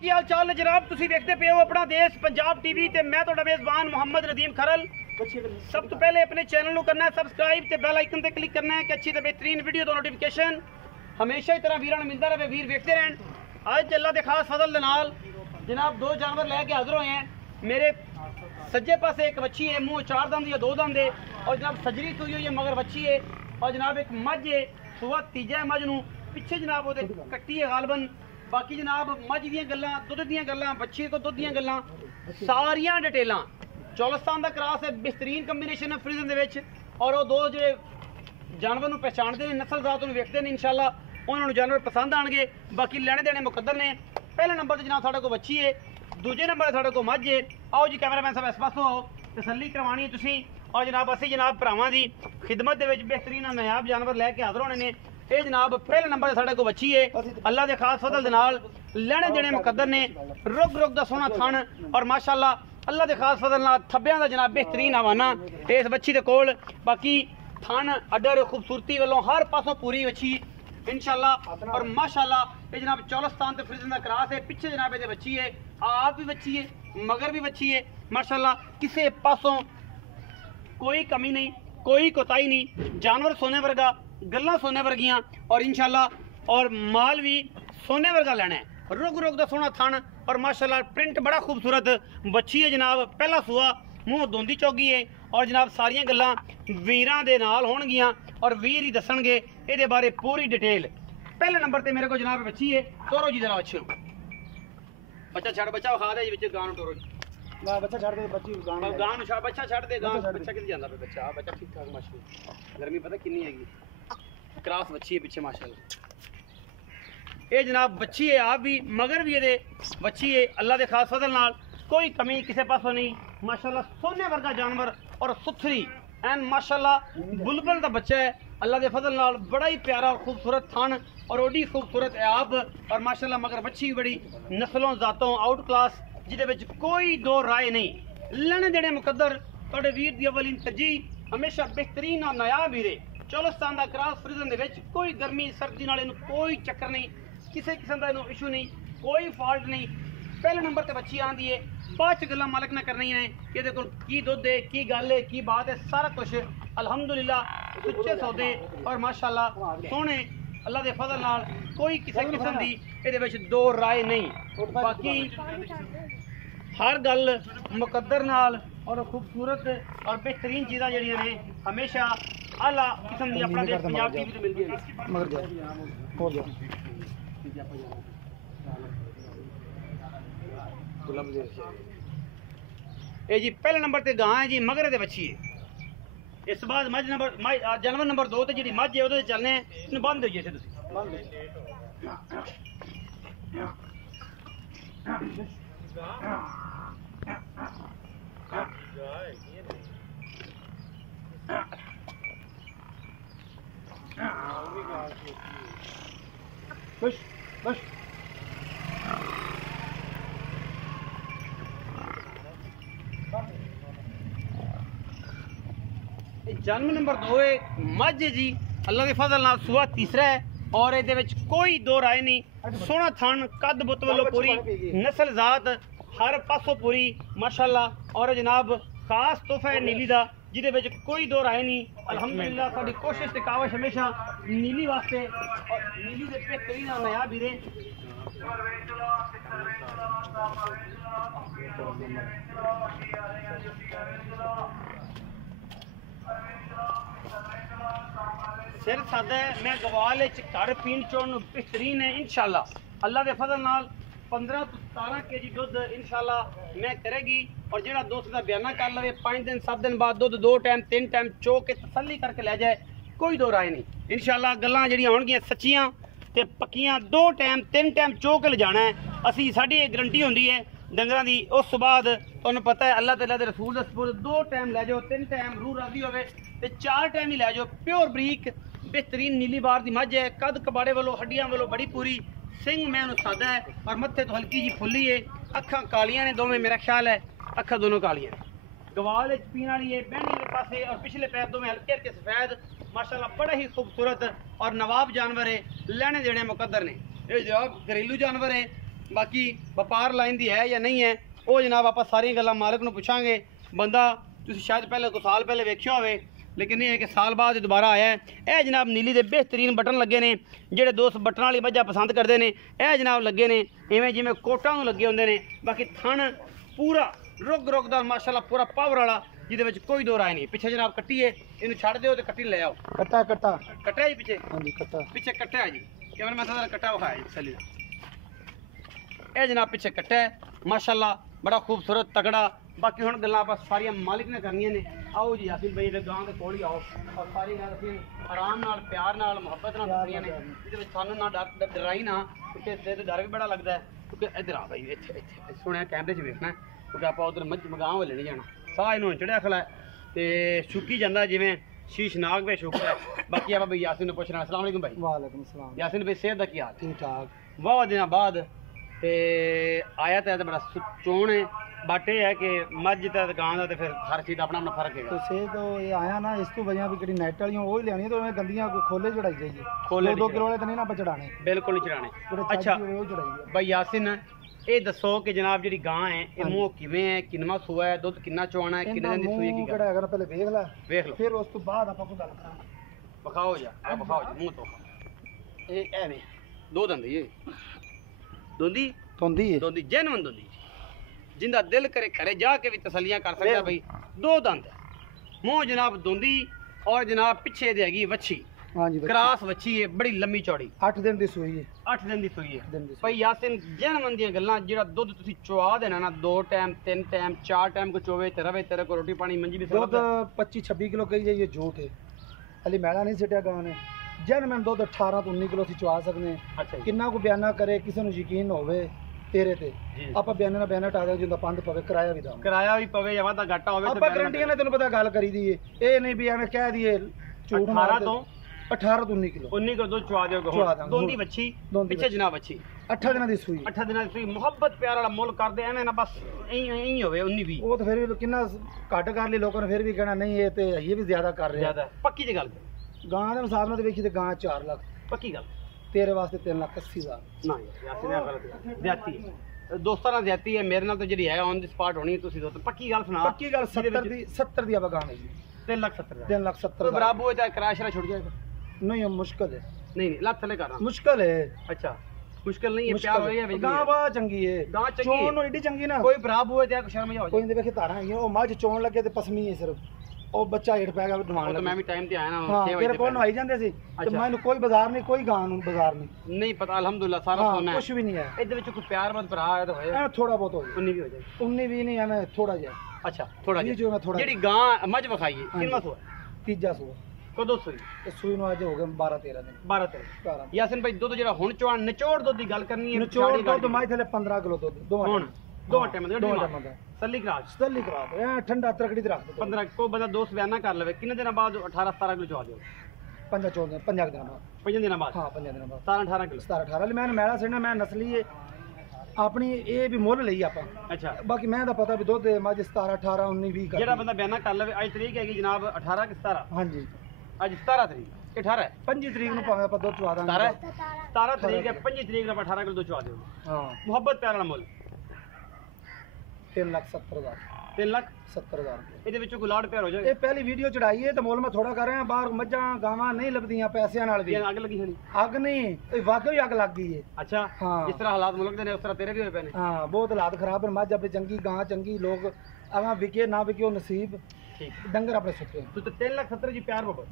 ਕੀ ਹਾਲ ਚਾਲ ਹੈ ਜਨਾਬ। ਤੁਸੀਂ ਵੇਖਦੇ ਪਏ ਹੋ ਆਪਣਾ ਦੇਸ਼ ਪੰਜਾਬ ਟੀਵੀ ਤੇ ਮੈਂ ਤੁਹਾਡਾ ਮੇਜ਼ਬਾਨ ਮੁਹੰਮਦ ਨਦੀਮ ਖਰਲ। सब तो पहले अपने चैनल को करना है सब्सक्राइब ते बेल आइकन ते क्लिक करना है कि अच्छी ते बेहतरीन वीडियो तो नोटिफिकेशन हमेशा ही तरह वीरां नूं मिलता रहे। वीर वेखते रहन। अज अल्लाह दे खास फजल दे नाल जनाब दो जानवर लैके हाजिर होए हैं। मेरे सज्जे पासे एक बच्ची है, मुँह चार दंद या दो दंद है, और जनाब सजरी सुई हुई है मगर बच्ची है। और जनाब एक मझ है, सुबह तीजा है मझ नूं, पिछे जनाब वो कट्टी है गालबन। बाकी जनाब मझ दियां गल्लां, दुध दियां गल्लां, बच्ची को दुध दियां गल्लां सारियां डिटेलां। चौलस्तान का क्रॉस है, बेहतरीन कंबीनेशन है फ्रीजन दे विच। और वो दो जो जानवर नूं पहचानते हैं, नस्ल जात नूं वेखते हैं, इंशाअल्लाह उन्होंने जानवर पसंद आएंगे। बाकी लेने देने मुकद्दर ने। पहले नंबर ते जनाब साडे को बच्ची है, दूजे नंबर साडे को मझ है। आओ जी कैमरामैन साहब इस पासों आओ, तसल्ली करवानी है तुसीं। और जनाब असीं जनाब भरावां दी खिदमत दे विच बेहतरीन नायाब जानवर लैके हाज़र होने ने। ये जनाब पहले नंबर ते साडे को बच्ची है, अल्लाह दे खास फजल दे नाल लेने देने मुकद्दर ने। रुग रुग दा सोहना थण और माशाअल्लाह अल्लाह दे खास फजल नाल थब्बियां दा जनाब बेहतरीन हवाना इस बच्ची दे कोल। बाकी थण अडर खूबसूरती वालों हर पासों पूरी बच्ची इंशाअल्लाह। और माशाअल्लाह ये जनाब चौलस्तान ते फ्रीजन दा क्रॉस है। पिछे जनाब ये बच्ची है, आप भी बच्ची है, मगर भी बच्ची है। माशाअल्लाह किसी पासों कोई कमी नहीं, कोई कोताही नहीं। जानवर सोने वर्गा, गल्लां सोने वर्गियां, और इंशाअल्लाह और माल भी सोने वर्गा लेना है। रुग रुग दा सोहना थण और माशाअल्लाह प्रिंट बड़ा खूबसूरत बच्ची है जनाब। पहला सुआ, मूँह दोंदी चौगी है। और जनाब सारियां गल्लां वीरां दे नाल होणगियां और वीर ही दसणगे इहदे बारे पूरी डिटेल। पहले नंबर ते मेरे को जनाब बच्ची है, तोरो जी जरा अच्छे बच्चा छड़, बच्चा खा दे विच गां टोरो ना, बच्चा छड़ दे बच्ची गां नु छड़, बच्चा छड़ दे गां, बच्चा किथे जांदा पे बच्चा। बच्चा ठीक ठाक माशाअल्लाह, गर्मी पता कितनी हैगी, क्रॉस बच्ची है पिछे माशाअल्लाह। ये जनाब बच्ची है, आप भी मगर भी ये बच्ची है। अल्लाह के खास फजल नाल कोई कमी किसी पासों नहीं। माशाअल्लाह सोने वर्गा जानवर और सुथरी एंड माशाअल्लाह बुलबुल का बच्चा है। अल्लाह के फजल नाल बड़ा ही प्यारा और खूबसूरत थान और ओडी खूबसूरत है आप। और माशाअल्लाह मगर बच्ची बड़ी नस्लों जातों आउट क्लास, जिदे विच कोई दो राय नहीं। लेने देने मुकद्दर तुहाडे वीर दी अवलीन तरजीह हमेशा बेहतरीन और नायाब हीरे। चौलस्तान का क्रॉस फ्रीजन दे विच कोई गर्मी सर्दी नाल इहनूं कोई चक्कर नहीं, किसी किस्म का इन्हों इशू नहीं, कोई फॉल्ट नहीं। पहले नंबर ते बच्ची आंदी है, बाद च गल्लां मालिक ने करनी है कि इहदे कोल की दुध है, की गल है, की बात है, सारा कुछ अल्हम्दुलिल्लाह सुच्चे सौदे और माशाअल्लाह सोहने अल्लाह दे फजल नाल कोई किसी किस्म दी इहदे विच दो राय नहीं। बाकी हर गल मुकद्दर नाल और खूबसूरत और बेहतरीन चीज़ां जिहड़ियां ने हमेशा आला किस्म दी अपना देश पंजाब टीवी ते मिलदियां ने। मगर हो गया ये जी पहले नंबर ते गां है जी, मगर ते बच्ची है। इस बाद मझ नंबर जानवर नंबर 2 ते जी मझ है वो चलने इन्हूं बंद होइए तुसीं खुश खुश। जन्म नंबर 2 है, मझ है जी। अल्लाह के फजल नाल सुआ तीसरा है और ये कोई दो राय नहीं। सोहना थन, कद बुत वालों पूरी, नस्ल जात हर पासों पूरी माशाअल्लाह। और जनाब खास तोहफा है नीली दा, जिहदे विच कोई दो राय नहीं। अल्हम्दुलिल्लाह साडी कोशिश ते कावश हमेशा नीली वास्ते और नीली दे बेहतरीन और नायाब हीरे। सिर सादा है, मैं गवाल घर पीन चोन बेहतरीन है इंशाअल्लाह। अल्लाह के फजल नाल 15 तो 17 kg दुध इंशाअल्लाह मैं करेगी। और जेड़ा दोस्त का बयाना कर लवे 5 दिन 7 दिन बाद दुध 2 टाइम 3 टाइम चो के तसल्ली करके ले जाए, कोई दो राय नहीं इंशाअल्लाह। गल्लां जेहड़ियां होणगियां सच्चियां ते पक्कियां, 2 टाइम 3 टाइम चो के ले जाना है। असी साडी गारंटी होंदी है डंगरां दी। उस बाद तुहानूं पता है अल्लाह ताला दे रसूल दे सपुर्द 2 टाइम ले जाओ, 3 टाइम रूह राजी होवे ते 4 टाइम ही ले जाओ। प्योर बरीक बेहतरीन नीली बार दी मझ है। कद कबाड़े वालों हड्डियां वालों बड़ी पूरी, सिंह मैं सादा है और मत्थे तो हल्की जी फुल्ली है। अखां कालियां ने दोवें, मेरा ख्याल है अखां दोनों कालियां। गवाल पीने वाली है, बैठने वाले पासे और पिछले पैर दोवें हल्के हल्के सफेद माशाअल्लाह बड़ा ही खूबसूरत और नवाब जानवर है। लेने देने मुकद्दर ने। ये जनाब घरेलू जानवर है, बाकी ਵਪਾਰ ਲਾਈਨ ਦੀ ਹੈ ਜਾਂ ਨਹੀਂ ਹੈ ਉਹ ਜਨਾਬ ਆਪਾਂ ਸਾਰੀਆਂ ਗੱਲਾਂ ਮਾਲਕ ਨੂੰ ਪੁੱਛਾਂਗੇ। ਬੰਦਾ ਤੁਸੀਂ ਸ਼ਾਇਦ ਪਹਿਲੇ ਕੋਈ ਸਾਲ ਪਹਿਲੇ ਵੇਖਿਆ ਹੋਵੇ, ਲੇਕਿਨ ਇਹ ਹੈ ਕਿ ਸਾਲ ਬਾਅਦ ਦੁਬਾਰਾ ਆਇਆ ਹੈ। ਇਹ ਜਨਾਬ ਨੀਲੀ ਦੇ ਬਿਹਤਰੀਨ ਬਟਨ ਲੱਗੇ ਨੇ, ਜਿਹੜੇ ਦੋਸਤ ਬਟਨਾਂ ਵਾਲੀ ਵਜ੍ਹਾ ਪਸੰਦ ਕਰਦੇ ਨੇ ਇਹ ਜਨਾਬ ਲੱਗੇ ਨੇ, ਇਵੇਂ ਜਿਵੇਂ ਕੋਟਾਂ ਨੂੰ ਲੱਗੇ ਹੁੰਦੇ ਨੇ। ਬਾਕੀ ਥਣ ਪੂਰਾ ਰੁੱਗ ਦਾ ਮਾਸ਼ਾਅੱਲਾ ਪੂਰਾ ਪਾਵਰ ਵਾਲਾ, ਜਿਹਦੇ ਵਿੱਚ ਕੋਈ ਦੋ ਰਾਏ ਨਹੀਂ। ਪਿੱਛੇ ਜਨਾਬ ਕੱਟੀਏ, ਇਹਨੂੰ ਛੱਡ ਦਿਓ ਤੇ ਕੱਟੀ ਲੈ ਆਓ। ਕੱਟਿਆ ਜੀ ਪਿੱਛੇ? ਹਾਂਜੀ ਪਿੱਛੇ ਕੱਟਿਆ ਜੀ। ਕੈਮਰਾ ਮੈਂ ਥੋੜਾ ਕੱਟਾ ਵਿਖਾਇਆ ਜੀ ਸਲੀ। ਇਹ ਜਨਾਬ ਪਿੱਛੇ ਕੱਟਿਆ ਹੈ ਮਾਸ਼ਾਅੱਲਾ, ਬੜਾ ਖੂਬਸੂਰਤ ਤਗੜਾ। ਬਾਕੀ ਹੁਣ ਗੱਲਾਂ ਆਪਾਂ ਸਾਰੀਆਂ ਮਾਲਿਕ ਨੇ ਕਰਨੀਆਂ ਨੇ। ਆਓ ਜੀ ਯਾਸਿਨ ਭਾਈ ਦੇ ਗਾਂ ਦੇ ਕੋਲ ਹੀ ਆਓ ਔਰ ਸਾਰੀ ਗੱਲ ਅਸੀਂ ਆਰਾਮ ਨਾਲ ਪਿਆਰ ਨਾਲ ਮੁਹੱਬਤ ਨਾਲ ਕਰਨੀਆਂ ਨੇ, ਜਿਹਦੇ ਵਿੱਚ ਸਾਨੂੰ ਨਾ ਡਰਾਈ ਨਾ, ਕਿਉਂਕਿ ਇਸ ਡਰ ਵੀ ਬੜਾ ਲੱਗਦਾ ਹੈ। ਕਿਉਂਕਿ ਇੱਧਰ ਆ ਭਾਈ, ਇੱਥੇ ਸੁਣਿਆ ਕੈਮਰੇ 'ਚ ਵੇਖਣਾ, ਕਿਉਂਕਿ ਆਪਾਂ ਉਧਰ ਮਗਾਂ ਵਾਲੇ ਨਹੀਂ ਜਾਣਾ। ਸਾਹ ਇਹਨੂੰ ਚੜਿਆ ਖਲਾ ਤੇ ਸੁੱਕੀ ਜਾਂਦਾ ਜਿਵੇਂ ਸ਼ੀਸ਼ਨਾਗ ਵੇ ਸ਼ੁਕਰ। ਬਾਕੀ ਆਪਾਂ ਬਈ ਯਾਸਿਨ ਨੂੰ ਪੁੱਛਣਾ। अस्सलाम वालेकुम भाई। वालेकुम सलाम। यासिन भाई सेहत दा की हाल? ठीक ठाक। बहुत दिनों बाद ते आया तो बड़ा चोण है, बट यह है कि मझ ते गां दा ते फिर हर चीज़ अपना अपना फर्क है। तो सेहत तो ये आया ना, इस तो वजह भी कि नेट वाली वो ही लेनी, तो मैं गंदियां कोई खोले चढ़ाई जाइए। खोले 2 किलो वाले तो नहीं ना चढ़ाने, बिल्कुल नहीं चढ़ाने। अच्छा भाई यासिन ये दसो कि जनाब जी गां है ये मूंह किवें है, किनवा सूआ है, दुध किन्ना चोना है, किन्ने दिन दी सूई है की केड़ा हैगा पहले देख लो, फिर उस तो बाद आपा कोई गल करांगे। बखाओ जा मूंह तो ये एवें दो दंद ये दोंदी जेनवन दोंदी, जिंदा दिल करे घरे जाके भी तसलियां कर सकता भाई। 2 दंद मूंह जनाब दोंदी और जनाब पिछे दे हैगी वच्छी। हाँ जी, क्रास वच्छी है, बड़ी लंबी चौड़ी। 8 दिन दी सूई है। 8 दिन दी सूई है भाई यासिन। जेनवन दी गल्लां जेड़ा दुध तुसी चवा देना ना 2 टाइम 3 टाइम 4 टाइम को चोवे ते रवे तेरे को रोटी पानी मंजी भी दुध 25-26 किलो कही जाइए झूठ है, हली मैला नहीं सिटिया गां ने। जेनवन दुध 18 तो 19 किलो सी चवा सकने। अच्छा किन्ना को बयाना करे किसी ਨੂੰ ਯਕੀਨ ਹੋਵੇ तेरे ते ਆਪਾਂ ਬਿਆਨਾ ਨਾ ਬਿਆਨਾ ਟਾ ਦੇ, ਜਿੰਦਾ ਪੰਦ ਪਵੇ ਕਿਰਾਇਆ ਵੀ ਦਾ ਕਿਰਾਇਆ ਵੀ ਪਵੇ ਜਾਂ ਵਾਧਾ ਘਾਟਾ ਹੋਵੇ। ਆਪਾਂ ਗਰੰਟੀਆਂ ਨੇ ਤੈਨੂੰ ਪਤਾ ਗੱਲ ਕਰੀ ਦੀ ਏ, ਇਹ ਨਹੀਂ ਵੀ ਐਵੇਂ ਕਹਿ ਦਈਏ ਝੂਠ ਮਾਰ। 18 ਤੋਂ 19 ਕਿਲੋ 19 ਕਿਲੋ ਦੁੱਧ ਚਵਾ ਦਿਓਗੇ। ਦੋਂਦੀ ਵੱਛੀ ਪਿੱਛੇ ਜਨਾਬ ਵੱਛੀ 8 ਦਿਨਾਂ ਦੀ ਸੂਈ। 8 ਦਿਨਾਂ ਦੀ ਸੂਈ ਮੁਹੱਬਤ ਪਿਆਰ ਵਾਲਾ ਮੁੱਲ ਕਰਦੇ ਐਵੇਂ ਨਾ ਬਸ ਐਂ ਹੋਵੇ 19 20। ਉਹ ਤਾਂ ਫਿਰ ਵੀ ਕਿੰਨਾ ਘੱਟ ਕਰ ਲਈ ਲੋਕਾਂ ਨੇ, ਫਿਰ ਵੀ ਕਹਿਣਾ ਨਹੀਂ ਇਹ ਤੇ ਇਹ ਵੀ ਜ਼ਿਆਦਾ ਕਰ ਰਿਹਾ। ਜ਼ਿਆਦਾ ਪੱਕੀ ਜੀ ਗੱਲ ਗਾਂ ਦੇ ਹਿਸਾਬ ਨਾਲ ਤੇ ਵੇਖੀ ਤੇ ਗਾਂ 4 ਲੱਖ ਪੱਕੀ ਗੱਲ, ਤੇਰੇ ਵਾਸਤੇ 3,80,000। ਨਾ ਯਾਰ ਅਸੀਂ ਗਲਤ ਜ਼ਿਆਤੀ ਹੈ, ਦੋਸਤਾਂ ਨਾਲ ਜ਼ਿਆਤੀ ਹੈ, ਮੇਰੇ ਨਾਲ ਤਾਂ ਜਿਹੜੀ ਹੈ ਔਨ ਦੀ ਸਪਾਟ ਹੋਣੀ। ਤੁਸੀਂ ਦੋਸਤ ਪੱਕੀ ਗੱਲ ਸੁਣਾ। ਪੱਕੀ ਗੱਲ 70 ਦੀ ਆਪਾਂ ਗਾਂ ਹੈ ਜੀ। 3,70,000 ਬਰਾਬਰ ਹੋ ਜਾਏ ਕਿਰਾਇਆ ਸ਼ਰਾ ਛੁੱਟ ਜਾਏਗਾ। नहीं मुश्किल है, नहीं लात थले करना मुश्किल है। अच्छा मुश्किल नहीं है, प्यार हो है गां बा चंगी है, गां चंगी चोन एडी चंगी ना, कोई बराबर हुए ते शर्म जा हो कोई नहीं। देखे तारा है ओ मझ चोन लगे ते पसमी है सिर्फ, ओ बच्चा हिट पैगा डमान लगा। तो मैं भी टाइम ते आया ना 6 बजे तेरे कोल आई जांदे सी ते मैनू कोई बाजार नहीं, कोई गां नु बाजार नहीं पता। अल्हम्दुलिल्लाह सारा सोना है, कुछ भी नहीं है। इदे विच कोई प्यार मत भरा है तो होए थोड़ा बहुत हो 19 भी हो जाए। 19 भी नहीं है, थोड़ा जा। अच्छा थोड़ा जा जो मैं थोड़ा जेडी गां मझ वखाई है कितना सो तीजा सो कदों सूई सूई ਨੂੰ ਅੱਜ ਹੋ ਗਏ 12-13 ਦਿਨ। 12-13 यासिन भाई दुध ਜਿਹੜਾ ਹੁਣ ਚੋਣ ਨਿਚੋੜ ਦੁੱਧ ਦੀ ਗੱਲ ਕਰਨੀ ਹੈ। ਨਿਚੋੜ ਦੁੱਧ ਮਾਈ ਥਲੇ 15 ਕਿਲੋ ਦੁੱਧ ਦੋ ਟਾਈਮ ਦਾ ਸੱਲੀ ਕਰਾ ਐ ਠੰਡਾ ਤਰਕੜੀ ਤੇ ਰੱਖ ਦੋ। 15 ਕੋ ਬੰਦਾ ਦੋਸਤ ਬਿਆਨਾ ਕਰ ਲਵੇ ਕਿੰਨੇ ਦਿਨਾਂ ਬਾਅਦ 18-17 ਕਿਲੋ ਚਵਾ ਦਿਓ। 5 ਦਿਨਾਂ ਬਾਅਦ ਹਾਂ 5 ਦਿਨਾਂ ਬਾਅਦ 17-18 ਕਿਲੋ 17-18 ਲਈ ਮੈਂ ਮੈਲਾ ਸੜਨਾ ਮੈਂ ਨਸਲੀ ਹੈ ਆਪਣੀ ਇਹ ਵੀ ਮੁੱਲ ਲਈ ਆਪਾਂ। ਅੱਛਾ ਬਾਕੀ ਮੈਂ ਤਾਂ ਪਤਾ ਵੀ ਦੁੱਧ ਮੱਝ 17-18 19-20 ਜਿਹੜਾ ਬੰਦਾ ਬਿਆਨਾ ਕਰ ਲਵੇ। ਅੱਜ ਤਰੀਕ ਹੈਗੀ ਜਨਾਬ 18 ਕਿ 17? ਹਾਂਜੀ ਅੱਜ 17 ਤਰੀਕ 18 25 ਤਰੀਕ ਨੂੰ ਭਾਵੇਂ ਆਪਾਂ ਦੁੱਧ ਚਵਾ ਦਾਂਗੇ। 17 ਤਰੀਕ ਹੈ, 25 ਤਰੀਕ ਨੂੰ ਆਪਾਂ 18 ਕਿਲੋ ਦੁੱਧ ਚਵਾ ਦਿਓਗੇ। ਹਾਂ ਮੁਹੱਬਤ ਪਿਆਰ ਵਾਲਾ ਮੁੱਲ 3,70,000 3,70,000 ਇਹਦੇ ਵਿੱਚੋਂ ਕੋਈ ਲਾੜ ਪਿਆਰ ਹੋ ਜਾਏ। ਇਹ ਪਹਿਲੀ ਵੀਡੀਓ ਚੜਾਈ ਹੈ ਤਾਂ ਮੁੱਲ ਮੈਂ ਥੋੜਾ ਕਰ ਰਿਹਾ। ਬਾਹਰ ਮੱਝਾਂ ਗਾਵਾਂ ਨਹੀਂ ਲੱਭਦੀਆਂ ਪੈਸਿਆਂ ਨਾਲ ਵੀ। ਅੱਗ ਲੱਗੀ ਹੋਣੀ? ਅੱਗ ਨਹੀਂ, ਇਹ ਵਾਕਈ ਅੱਗ ਲੱਗ ਗਈ ਹੈ। ਅੱਛਾ ਹਾਂ ਜਿਸ ਤਰ੍ਹਾਂ ਹਾਲਾਤ ਮੁਲਕ ਦੇ ਨੇ ਉਸ ਤਰ੍ਹਾਂ ਤੇਰੇ ਵੀ ਹੋਏ ਪਏ ਨੇ। ਹਾਂ ਬਹੁਤ ਹਾਲਾਤ ਖਰਾਬ ਹਨ। ਮੱਝ ਆਪਣੀ ਚੰਗੀ ਗਾਂ ਚੰਗੀ ਲੋਕ ਆਵਾਂ ਵਿਕੇ ਨਾ ਵਿਕੇ ਉਹ ਨਸੀਬ। ਠੀਕ ਡੰਗਰ ਆਪਣੇ ਸੁੱਤੇ ਤੂੰ ਤਾਂ 3,70,000 ਜੀ ਪਿਆਰ ਬਾਬਾ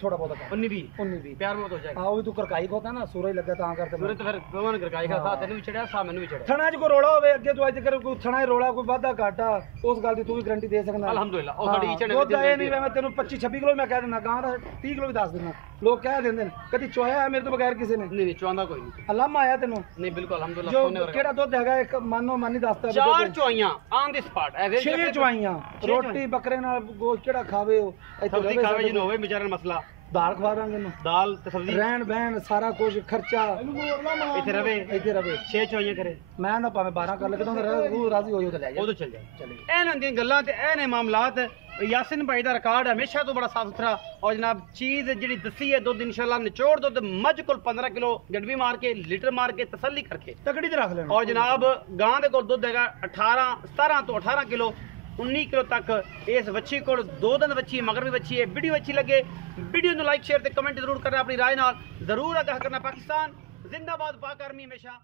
थोड़ा बहुत 19-20 प्यार बहुत हो जाएगा। हाँ वो तो करकाई होता है ना, सूरज लगा ता करते सूरज तो फिर दोवां करकाई का साथ तेन भी चढ़या सा मैनू भी चढ़या। थणा च कोई रोड़ा होवे अगे तो अज तक कोई थणा रोड़ा कोई वादा घाटा उस गल दी तू भी गारंटी दे सकदा। अल्हम्दुलिल्लाह ओ साडी ईचड़ वो जाए नहीं मैं तेनू 25-26 किलो मैं कह देना गां दा 30 किलो भी दस देना। लोग कह देंदे ने कदी चोया है मेरे तो बगैर किसी ने नहीं चोंदा कोई नहीं। अल्लाह आया तेनू नहीं बिल्कुल अल्हम्दुलिल्लाह सोने वर्गा केड़ा दुध हैगा एक मानो मानी दसदा 4 चोइयां ऑन द स्पॉट ऐसे 6 चोइयां रोटी बकरे नाल गोश्त केड़ा खावे इत्थे खावे जिन होवे बेचारा मसला दाल खवा दांगे ना दाल ते सब्जी रहन बहन सारा कुछ खर्चा इथे रवे 6 चोइयां करे मैं ना भावे 12 कर लगे तो राजी हो जाए तो ले जा ओ तो चल जा चले एन दी गल्लां ते एने मामलात यासिन भाई का रिकॉर्ड हमेशा तो बड़ा साफ सुथरा और जनाब चीज़ जी दसी है दुध इंशाल्लाह निचोड़ दुध मझ को 15 किलो गड़वी मार के लीटर मार के तसल्ली करके तकड़ी ते रख लेना और जनाब गां दे कोल दुध है 17 तो 18 किलो 19 किलो तक इस बच्ची को 2 दिन बच्ची है मगर भी बच्ची है। वीडियो अच्छी लगे वीडियो को लाइक शेयर ते कमेंट जरूर करना, अपनी राय नाल जरूर आगाह करना। पाकिस्तान जिंदाबाद, पाक आर्मी हमेशा